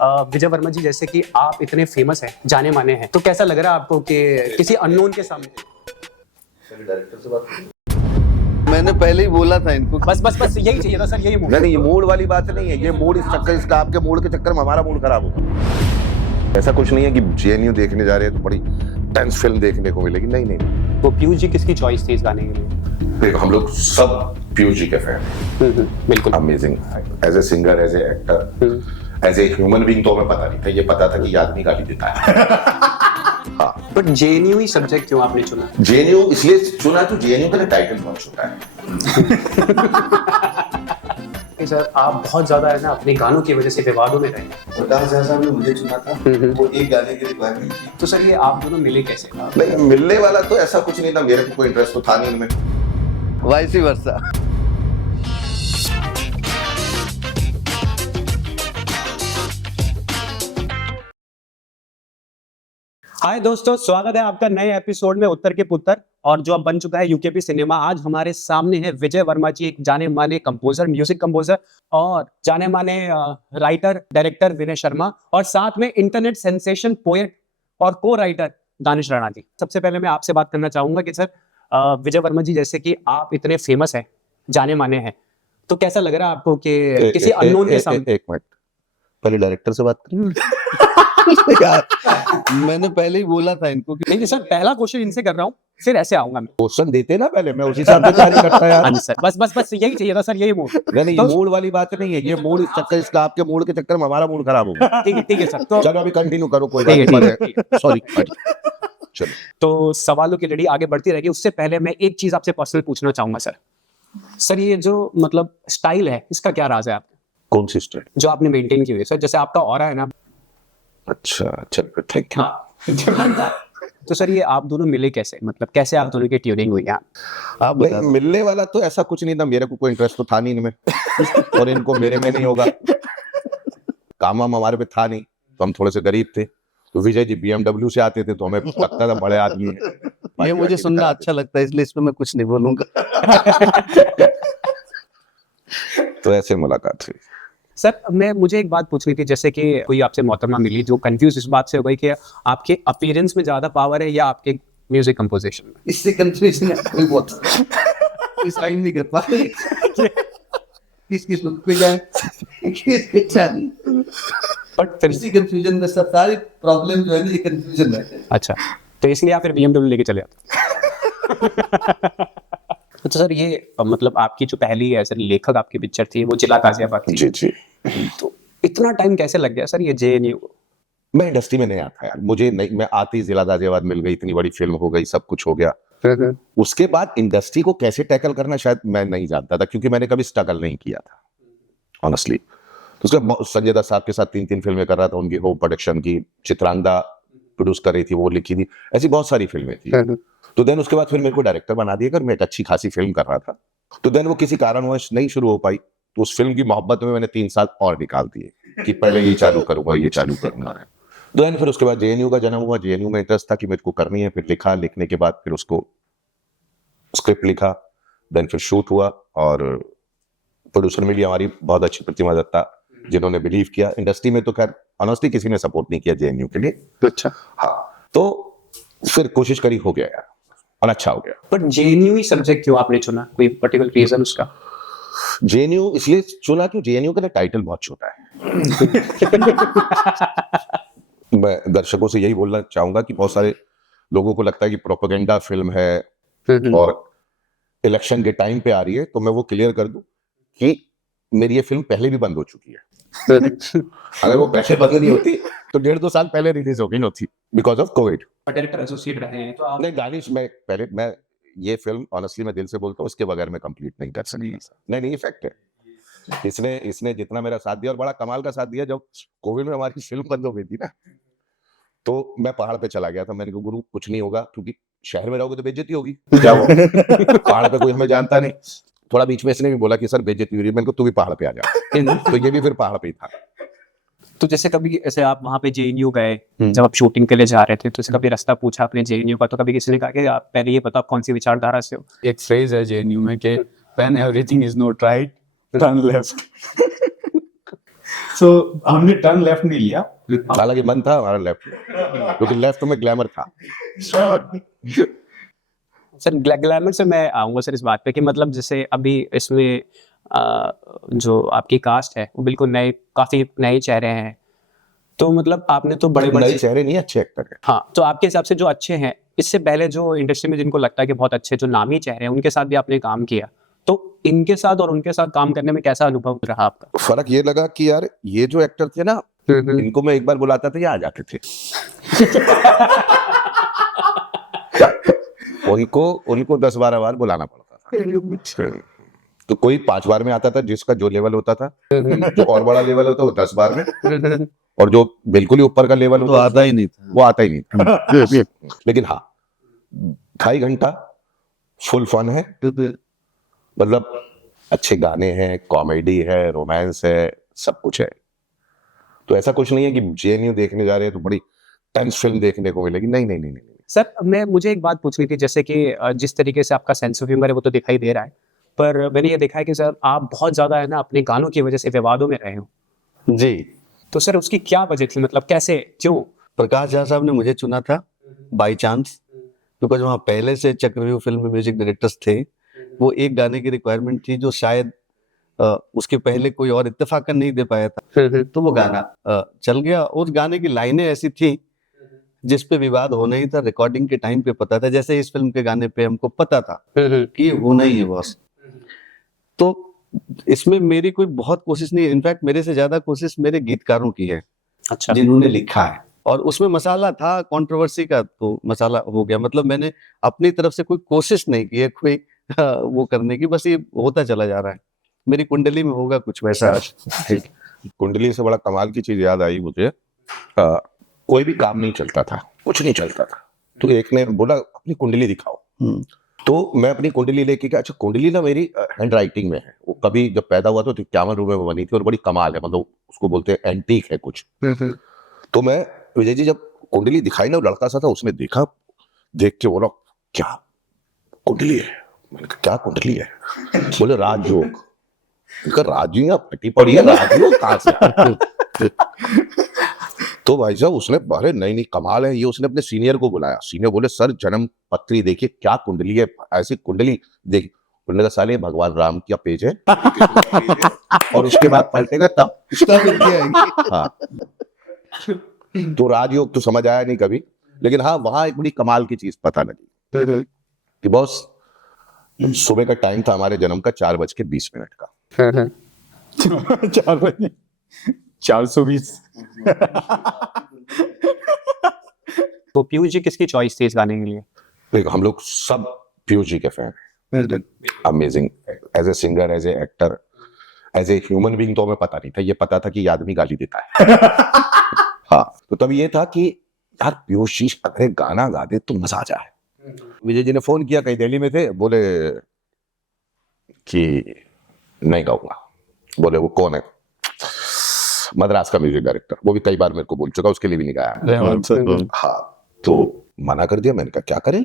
विजय वर्मा जी, जैसे कि आप इतने फेमस हैं, जाने माने हैं, तो कैसा लग रहा है आपको कि किसी अननोन के सामने? डायरेक्टर से बात मैंने पहले ही बोला था इनको। बस यही चाहिए था सर, यही मूड। नहीं, ये मूड वाली बात नहीं है। ये मूड इस चक्कर, इसका आपके मूड के चक्कर में हमारा मूड खराब होगा। ऐसा कुछ नहीं है कि जेएनयू देखने जा रहे हैं तो बड़ी टेंस फिल्म देखने को मिलेगी। नहीं नहीं, तो पीयूष जी किसकी चॉइस थी इस गाने के लिए? देखो हम लोग सब पीयूष जी के फैन हैं। बिल्कुल amazing as a singer, as a actor, as a human being तो हमें पता नहीं था। ये पता था कि ये आदमी गाली देता है। हाँ, बट जेएनयू ही सब्जेक्ट क्यों आपने चुना? जेएनयू इसलिए चुना तो जेएनयू का टाइटल बहुत छोटा है। सर आप बहुत ज्यादा है ना अपने गानों की वजह से विवादों में रहे। प्रकाश झा साहब ने मुझे चुना था, वो एक गाने की रिक्वायरमेंट थी। तो सर ये आप दोनों मिले कैसे? नहीं, मिलने वाला तो ऐसा कुछ नहीं था। मेरे को कोई इंटरेस्ट तो था नहीं इनमें। Vice versa. हाय दोस्तों, स्वागत है आपका नए एपिसोड में उत्तर के पुत्र। और जो अब बन चुका है यूकेपी सिनेमा। आज हमारे सामने है विजय वर्मा जी, एक जाने माने कंपोजर, म्यूजिक कंपोजर और जाने माने राइटर डायरेक्टर विनय शर्मा, और साथ में इंटरनेट सेंसेशन पोएट और को राइटर दानिश राणा जी। सबसे पहले मैं आपसे बात करना चाहूंगा कि सर विजय वर्मा जी, जैसे कि आप इतने फेमस हैं, जाने माने हैं, तो कैसा लग रहा है आपको कि किसी अननोन के सामने? एक मिनट, पहले डायरेक्टर से बात करें। मैंने पहले ही बोला था इनको कि नहीं सर, पहला क्वेश्चन इनसे कर रहा हूँ, फिर ऐसे आऊंगा मैं। क्वेश्चन देते ना पहले, मैं उसी हिसाब से तैयारी करता यार। हाँ जी सर, बस यही चाहिए था सर, यही मूड। नहीं, ये मूड वाली बात नहीं है। ये मूड इस चक्कर, इसका आपके मूड के चक्कर में हमारा मूड खराब होगा। ठीक है सर। तो चलो अभी कंटिन्यू करो, कोई ठीक बात है। नहीं। सॉरी, चलो। तो सवालों की लड़ी आगे बढ़ती रहेगी। उससे पहले मैं एक चीज आपसे पर्सनल पूछना चाहूंगा सर। सर ये जो मतलब स्टाइल है, इसका क्या राज है आपका, कौन सी स्टाइल? जो आपने मेंटेन की हुई है सर? जैसे आपका ऑरा है ना। अच्छा, चल ठीक है। तो सर ये आप दोनों मिले कैसे, मतलब कैसे आप दोनों की ट्यूनिंग हुई है? आप बता नहीं, मिलने वाला तो ऐसा कुछ नहीं था। मेरे को कोई इंटरेस्ट तो था नहीं इनमें, और इनको मेरे में नहीं होगा। काम वाम हमारे पे था नहीं, तो हम थोड़े से गरीब थे। तो विजय जी BMW से आते थे तो हमें लगता था बड़े आदमी हैं। ये मुझे सुनना अच्छा लगता है, इसलिए इसमें मैं कुछ नहीं बोलूंगा। तो ऐसे मुलाकात हुई। सर मुझे एक बात पूछनी थी, जैसे कि कोई आपसे मोहतरमा मिली जो कंफ्यूज इस बात से हो गई कि आपके अपीयरेंस में ज्यादा पावर है या आपके म्यूजिक कंपोजिशन में? इससे कंफ्यूजन है कोई बहुत इस लाइन नहीं कर पा रहे किसकी सुन पे जाए किसके चैन, बट फिर इसी कंफ्यूजन में सब सारी प्रॉब्लम जो है ना, ये कंफ्यूजन है। अच्छा, तो इसलिए आप फिर BMW लेके चले आते। तो सर ये मतलब आपकी जो पहली एज लेखक आपकी पिक्चर थी वो जिला गाजियाबाद थी। जी। तो इतना टाइम कैसे लग गया सर ये जेएनयू? मैं इंडस्ट्री में नया था यार, मुझे नहीं, मैं आते ही जिला गाजियाबाद मिल गई, इतनी बड़ी फिल्म हो गई, सब कुछ हो गया। उसके बाद इंडस्ट्री को कैसे टैकल करना शायद मैं नहीं जानता था, क्योंकि मैंने कभी स्ट्रगल नहीं किया था ऑनेस्टली। तो उसके बाद संजय दत्त साहब के साथ 3 फिल्में कर रहा था, उनकी होप प्रोडक्शन की, चित्रांगदा प्रोड्यूस कर रही थी, वो लिखी थी, ऐसी बहुत सारी फिल्में थी। तो देन उसके बाद फिर मेरे को डायरेक्टर बना दिया कर, मैं एक अच्छी खासी फिल्म कर रहा था। तो देन वो किसी कारणवश नहीं शुरू हो पाई, तो उस फिल्म की मोहब्बत में मैंने 3 साल और निकाल दिए कि पहले ये चालू करूंगा, ये चालू करूंगा। तो देन फिर उसके बाद जेएनयू का जन्म हुआ। जेएनयू में इंटरेस्ट था कि मेरे को करनी है, फिर लिखा, लिखने के बाद फिर उसको स्क्रिप्ट लिखा, देन फिर शूट हुआ, और प्रोड्यूसर मिली हमारी बहुत अच्छी प्रतिमा दत्ता, जिन्होंने बिलीव किया। इंडस्ट्री में तो खैर ऑनेस्टली किसी ने सपोर्ट नहीं किया जेएनयू के लिए। अच्छा। हाँ, तो फिर कोशिश करी, हो गया यार, और अच्छा हो गया। बट जेएनयू ही सब्जेक्ट क्यों आपने चुना, कोई पर्टिकुलर रीजन उसका? जेएनयू इसलिए चुना कि जेएनयू का टाइटल बहुत छोटा है। मैं दर्शकों से यही बोलना चाहूंगा कि बहुत सारे लोगों को लगता है कि प्रोपेगेंडा फिल्म है और इलेक्शन के टाइम पे आ रही है, तो मैं वो क्लियर कर दूं कि मेरी ये फिल्म पहले भी बंद हो चुकी है। अगर वो पहले बंद नहीं होती तो 1.5-2 साल पहले रिलीज हो गई होती, because of Covid. Director associate रहे हैं तो आप? नहीं, दानिश, मैं ये फिल्म ऑनेस्टली मैं दिल से बोलता हूँ, इसके बगैर मैं कंप्लीट नहीं कर सकता। नहीं, ये फैक्ट है। इसने जितना मेरा साथ दिया, और बड़ा कमाल का साथ दिया। जब कोविड में हमारी फिल्म बंद हो गई थी ना, तो मैं पहाड़ पे चला गया था। मैंने कहा गुरु कुछ नहीं होगा, क्योंकि शहर में रहोगे तो बेइज्जती होगी, क्या हो पहाड़ पे कोई हमें जानता नहीं। थोड़ा बीच में इसने भी बोला कि सर बेइज्जती हो रही है, मैंने कहा तू भी पहाड़ पे आ जा। तो ये भी फिर पहाड़ पे ही था। तो जैसे कभी ऐसे आप वहाँ पे जेएनयू गए, जब आप शूटिंग के लिए जा रहे थे, तो कभी रास्ता पूछा आपने जेएनयू का, तो कभी किसी ने कहा कि आप पहले ये बताओ आप कौन सी विचारधारा से हो? एक फ्रेज है जेएनयू में कि when everything is not right turn left. So हमने टर्न लेफ्ट नहीं लिया। हालांकि मन था हमारा लेफ्ट, क्योंकि लेफ्ट में ग्लैमर था। सर ग्लैमर से मैं आऊँगा सर इस बात पे कि मतलब जैसे अभी इसमें जो आपकी कास्ट है वो बिल्कुल नए, काफी नए चेहरे हैं, तो मतलब आपने तो बड़े नए बड़े चेहरे नहीं, अच्छे एक्टर है। हाँ, तो आपके हिसाब से जो अच्छे हैं, इससे पहले जो इंडस्ट्री में जिनको लगता है कि बहुत अच्छे जो नामी चेहरे हैं उनके साथ भी आपने काम किया, तो इनके साथ और उनके साथ काम करने में कैसा अनुभव रहा आपका? फर्क ये लगा कि यार ये जो एक्टर थे ना, इनको मैं एक बार बुलाता था, ये आ जाते थे। उनको 10-12 बार बुलाना पड़ता था, तो कोई 5 बार में आता था, जिसका जो लेवल होता था, जो और बड़ा लेवल होता वो 10 बार में, और जो बिल्कुल ही ऊपर का लेवल तो होता आता ही नहीं था। वो आता ही नहीं था। लेकिन हाँ, 2.5 घंटा फुल फन है, मतलब अच्छे गाने हैं, कॉमेडी है, रोमांस है, सब कुछ है। तो ऐसा कुछ नहीं है कि जेएनयू देखने जा रहे हैं तो बड़ी टेंस फिल्म देखने को मिलेगी, नहीं नहीं नहीं नहीं। सर मुझे एक बात पूछनी थी, जैसे कि जिस तरीके से आपका सेंस ऑफ ह्यूमर है वो तो दिखाई दे रहा है, पर मैंने ये देखा है कि सर आप बहुत ज्यादा है ना अपने गानों की वजह से विवादों में रहे हो, जी, तो सर उसकी क्या वजह थी, मतलब कैसे, क्यों? प्रकाश झा साहब ने मुझे चुना था बाय चांस, बिकॉज वहाँ पहले से चक्रव्यूह फिल्म में म्यूजिक डायरेक्टर्स थे। वो एक गाने की रिक्वायरमेंट थी जो शायद उसके पहले कोई और इत्तेफाकन नहीं दे पाया था, तो वो गाना चल गया। उस गाने की लाइनें ऐसी थी जिस पे विवाद होना ही था, रिकॉर्डिंग के टाइम पे पता था। जैसे इस फिल्म के गाने पे हमको पता था कि ये होना ही है बॉस, तो इसमें मेरी कोई बहुत कोशिश नहीं है। इनफैक्ट मेरे से ज्यादा कोशिश मेरे गीतकारों की है, अच्छा, जिन्होंने लिखा है, और उसमें मसाला था कंट्रोवर्सी का, तो मसाला हो गया। मतलब मैंने अपनी तरफ से कोई कोशिश नहीं की है कोई वो करने की, बस ये होता चला जा रहा है। मेरी कुंडली में होगा कुछ वैसा। कुंडली से बड़ा कमाल की चीज याद आई मुझे। कोई भी काम नहीं चलता था, कुछ नहीं चलता था, तो एक ने बोला अपनी कुंडली दिखाओ। तो मैं अपनी कुंडली लेके गया। अच्छा, कुंडली ना मेरी हैंड राइटिंग में है, वो कभी जब पैदा हुआ तो 51 रुपए में बनी थी, और बड़ी कमाल है, मतलब उसको बोलते हैं एंटीक है कुछ। तो मैं, विजय जी जब कुंडली दिखाई ना, वो लड़का सा था, उसने देखा, देख के बोला क्या कुंडली है? मैंने कहा क्या कुंडली है? बोले राजयोग। राजियां फटी पड़ी है, राजयोग कहां से? तो भाई साहब उसने, अरे नहीं नहीं कमाल है ये, उसने अपने सीनियर को बुलाया। सीनियर बोले सर जन्म पत्री देखिए, क्या कुंडली है, ऐसी कुंडली देखिए। उन्होंने कहा साले भगवान राम का पेज है, और उसके बाद पलटेगा तब इसका विद्या आएगी। हाँ, तो राजयोग तो समझ आया नहीं कभी, लेकिन हाँ वहां एक बड़ी कमाल की चीज पता लगी कि बॉस, सुबह का टाइम था हमारे जन्म का 4:20 का। 420। तो पीयूष जी किसकी चॉइस थी इस गाने के लिए? देखो हम लोग सब पीयूष जी के फैन हैं। Amazing as a singer, as a actor, as a human being तो हमें पता नहीं था, ये पता था कि ये आदमी गाली देता है। हाँ, तो तब ये था कि यार पीयूष जी अगर गाना गा दे तो मजा आ जाए। विजय जी ने फोन किया, कहीं दिल्ली में थे, बोले कि नहीं गाऊंगा। बोले वो कौन है? मद्रास का म्यूजिक डायरेक्टर, वो भी कई बार मेरे को बोल चुका, उसके लिए भी नहीं गाया। हाँ, तो मना कर दिया। मैंने कहा क्या करें?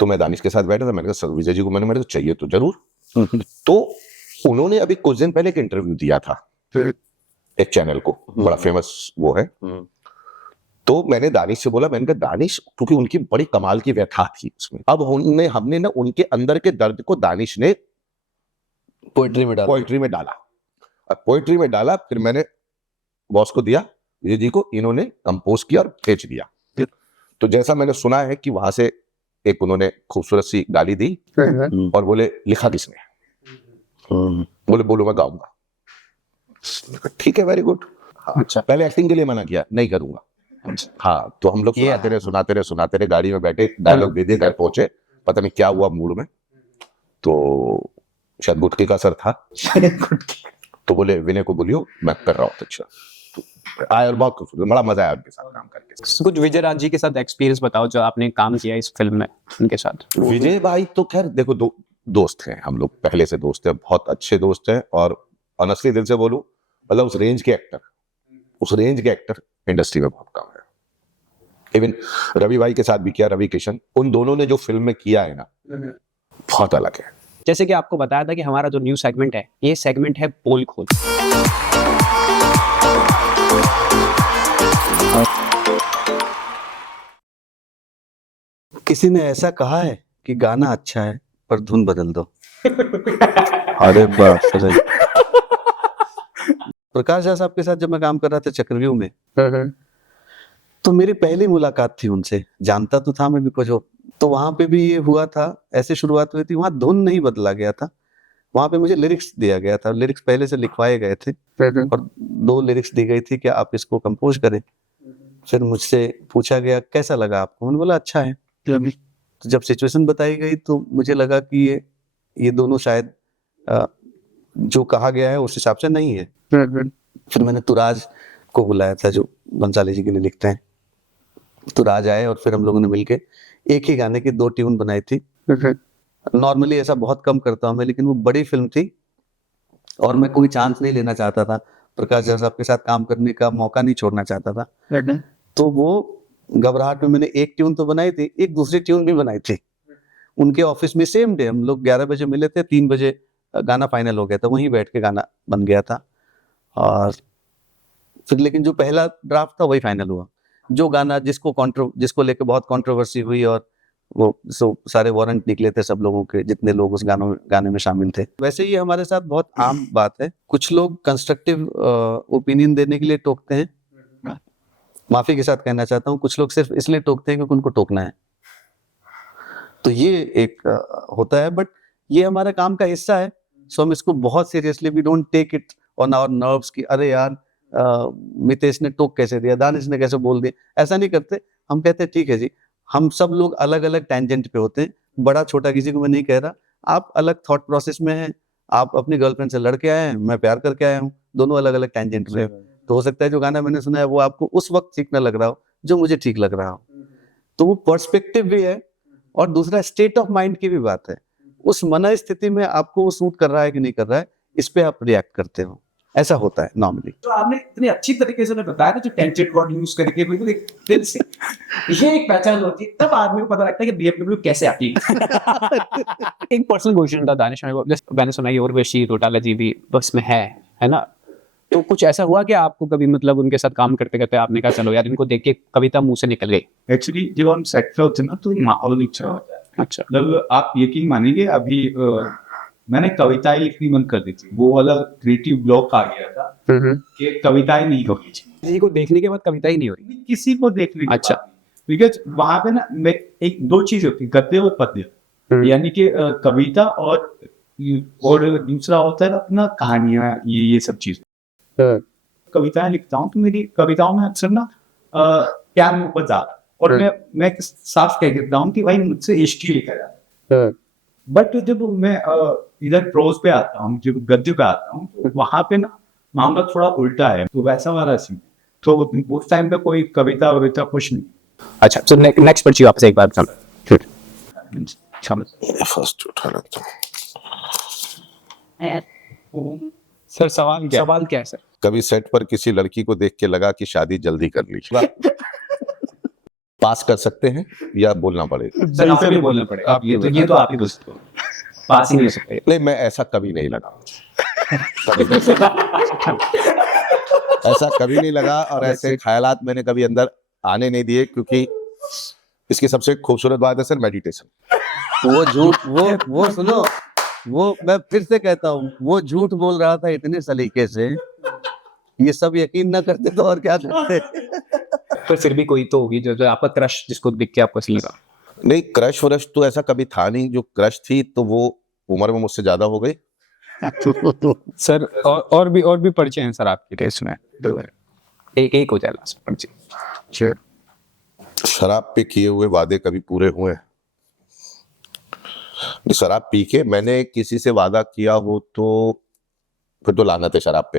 तो मैं दानिश के साथ बैठा था, मैंने कहा सर विजय जी को मैंने तो चाहिए तो जरूर। तो उन्होंने अभी कुछ दिन पहले एक इंटरव्यू दिया था एक चैनल को, बड़ा फेमस वो है। तो मैंने दानिश से बोला, मैंने कहा दानिश, क्योंकि उनकी बड़ी कमाल की व्यथा थी उसमें, अब हमने ना उनके अंदर के दर्द को दानिश ने पोएट्री में डाला। अब पोएट्री में डाला, फिर मैंने बॉस को दिया, विजय जी को, इन्होंने कंपोज किया और भेज दिया। तो जैसा मैंने सुना है कि वहां से एक उन्होंने खूबसूरत सी गाली दी और बोले लिखा किसने? बोले बोलो मैं गाऊंगा। ठीक है, वेरी गुड। अच्छा, पहले एक्टिंग के लिए मना किया, नहीं करूंगा। हाँ, तो हम लोग सुनाते रहे गाड़ी में बैठे, डायलॉग दे घर पहुंचे, पता नहीं क्या हुआ मूड में, तो शायद गुटके का असर था। तो बोले विनय को बोलियो मैं कर रहा हूँ। अच्छा, तो आया और बहुत बड़ा मजा आया उनके साथ काम करके। कुछ विजय राज जी के साथ एक्सपीरियंस बताओ जो आपने काम किया इस फिल्म में उनके साथ। विजय भाई तो खैर देखो, दोस्त हैं हम लोग, पहले से दोस्त हैं, बहुत अच्छे दोस्त हैं, और ऑनेस्टली दिल से बोलूं, मतलब उस रेंज के एक्टर इंडस्ट्री में बहुत कम है। इवन रवि भाई के साथ भी किया, रवि किशन, उन दोनों ने जो फिल्म में किया है ना, बहुत अलग है। जैसे कि आपको बताया था कि हमारा जो न्यू सेगमेंट है, ये सेगमेंट है पोल खोल। किसी ने ऐसा कहा है कि गाना अच्छा है पर धुन बदल दो। अरे बाप रे। प्रकाश झा साहब के साथ जब मैं काम कर रहा था चक्रव्यूह में, तो मेरी पहली मुलाकात थी उनसे। जानता तो था मैं भी कुछ हो, तो वहां पे भी ये हुआ था, ऐसे शुरुआत हुई थी। वहां धुन नहीं बदला गया था, वहां पे मुझे लिरिक्स दिया गया था। लिरिक्स पहले से लिखवाए गए थे और 2 लिरिक्स दी गई थी कि आप इसको कंपोज करें। फिर मुझसे पूछा गया कैसा लगा आपको, मैंने बोला अच्छा है। तो जब सिचुएशन बताई गई तो मुझे लगा कि ये दोनों शायद जो कहा गया है उस हिसाब से नहीं है। फिर मैंने तुराज को बुलाया था जो बंसाली जी के लिए लिखते हैं। तुराज आए और फिर हम लोगों ने मिलके एक ही गाने की 2 ट्यून बनाई थी। नॉर्मली ऐसा बहुत कम करता हूँ मैं, लेकिन वो बड़ी फिल्म थी और मैं कोई चांस नहीं लेना चाहता था। प्रकाश झा साहब के साथ काम करने का मौका नहीं छोड़ना चाहता था। तो वो घबराहट में मैंने एक ट्यून तो बनाई थी, एक दूसरी ट्यून भी बनाई थी। उनके ऑफिस में सेम डे हम लोग 11 बजे मिले थे, 3 बजे गाना फाइनल हो गया था, वहीं बैठ के गाना बन गया था। और फिर लेकिन जो पहला ड्राफ्ट था वही फाइनल हुआ। जो गाना जिसको लेके बहुत कंट्रोवर्सी हुई और वो सारे वारंट निकले थे सब लोगों के, जितने लोग उस गाने में शामिल थे। वैसे ही हमारे साथ बहुत आम बात है, कुछ लोग कंस्ट्रक्टिव ओपिनियन देने के लिए टोकते हैं। माफी के साथ कहना चाहता हूँ, कुछ लोग सिर्फ इसलिए टोकते हैं क्योंकि उनको टोकना है। तो ये एक होता है, बट ये हमारे काम का हिस्सा है। सो हम इसको बहुत seriously, we don't take it on our nerves कि अरे यार मितेश ने टोक कैसे दिया, दानिश ने कैसे बोल दिया। ऐसा नहीं करते। हम कहते हैं ठीक है जी, हम सब लोग अलग अलग टैंजेंट पे होते हैं। बड़ा छोटा किसी को मैं नहीं कह रहा। आप अलग थॉट प्रोसेस में हैं, आप अपनी गर्लफ्रेंड से लड़के आए हैं, मैं प्यार करके आया हूँ, दोनों अलग अलग टैंजेंट में। तो हो सकता है जो गाना मैंने सुना है वो आपको उस वक्त ठीक ना लग रहा हो जो मुझे ठीक लग रहा हो। तो वो पर्सपेक्टिव भी है और दूसरा स्टेट ऑफ माइंड की भी बात है। उस मन स्थिति में आपको वो सूट कर रहा है कि नहीं कर रहा है, इस पे आप रिएक्ट करते हो। ऐसा होता है नॉर्मली। तो आपने इतनी अच्छी तरीके से बताया ना, जो टेंटेड वर्ड यूज करके बिल्कुल एक दिल से, ये एक पहचान होती है। तब आदमी को पता लगता है कि बीएमडब्ल्यू कैसे आती है। एक पर्सनल क्वेश्चन था दानिश भाई को, जस्ट मैंने सुना ये उर्वशी रौटाला जी भी बस में है ना? तो कुछ ऐसा हुआ कि आपको कभी मतलब उनके साथ काम करते करते आपने कहा चलो यार इनको देख के कविता मुंह से निकल गई? एक्चुअली जब हम सेट पे होते हैं ना तो माहौल अच्छा होता है। अच्छा। मतलब आप यकीन मानेंगे, अभी मैंने कविताएं लिखनी बंद कर दी थी। वो वाला क्रिएटिव ब्लॉक आ गया था कि कविताएं नहीं होनी चाहिए, किसी को देखने के बाद कविता ही नहीं हो रही। किसी को देखने के अच्छा। बाद। बिकॉज वहां पे ना एक 2 चीज होती है, गद्य और पद्य। यानी कि कविता और दूसरा होता है अपना कहानियां, ये सब चीजें। कविताएं लिखता हूँ तो मेरी कविताओं में अक्सर ना प्यार मोहब्बत ज्यादा, और मैं साफ कह देता हूँ कि भाई मुझसे इश्क ही लिखा जाता है। बट जब मैं इधर प्रोज पे आता हूँ, जब गद्य पे आता हूँ, तो वहां पे ना मामला थोड़ा उल्टा है। तो वैसा वाला सीन, तो उस टाइम पे कोई कविता वविता कुछ नहीं। अच्छा, तो नेक्स्ट पर्ची आपसे एक बार चलो। फर्स्ट उठा लेता हूँ। सर सवाल क्या है सर? कभी सेट पर किसी लड़की को देख के लगा कि शादी जल्दी कर ली? पास कर सकते हैं या बोलना पड़ेगा? सर आपसे भी बोलना पड़ेगा। आप ये तो आप ही दोस्त हो, पास ही नहीं हो सकते। नहीं, मैं ऐसा कभी नहीं लगा। ऐसा कभी नहीं लगा, और ऐसे ख्यालात मैंने कभी अंदर आने नहीं दिए, क्योंकि इसकी सबसे खूबसूरत बात है सर मेडिटेशन। वो झूठ, वो सुनो, वो मैं फिर से कहता हूँ, वो झूठ बोल रहा था इतने सलीके से, ये सब यकीन ना करते तो और क्या करते। पर फिर भी कोई तो होगी जो आपका क्रश, जिसको देख के आपको ऐसा लगा? नहीं, क्रश व्रश तो ऐसा कभी था नहीं। जो क्रश थी तो वो उम्र में मुझसे ज्यादा हो गई। सर और भी पर्चे हैं सर आपकी टेस्ट में? एक हो जाए लास्ट पर्ची। शराब पे किए हुए वादे कभी पूरे हुए? शराब पी के मैंने किसी से वादा किया हो तो फिर तो लानत है शराब पे।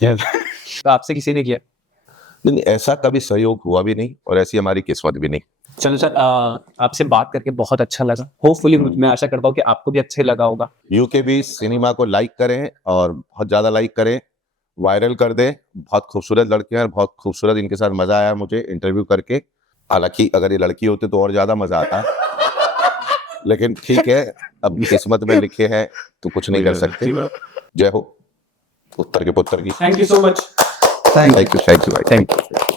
तो आपसे किसी ने किया? नहीं, ऐसा कभी सहयोग हुआ भी नहीं, और ऐसी हमारी किस्मत भी नहीं। चलो सर, आपसे बात करके बहुत अच्छा लगा। होपफुली मैं आशा करता हूँ कि आपको भी अच्छा लगा होगा। यूकेबी सिनेमा को लाइक करें, और बहुत ज्यादा लाइक करें, वायरल कर दें। बहुत खूबसूरत लड़के हैं और बहुत खूबसूरत, इनके साथ मजा आया मुझे इंटरव्यू करके। हालांकि अगर ये लड़की होते तो और ज्यादा मजा आता, लेकिन ठीक है, अब किस्मत में लिखे हैं तो कुछ नहीं कर सकते। जय हो उत्तर के पुत्र की। Thank you so much. Thank you भाई, थैंक यू।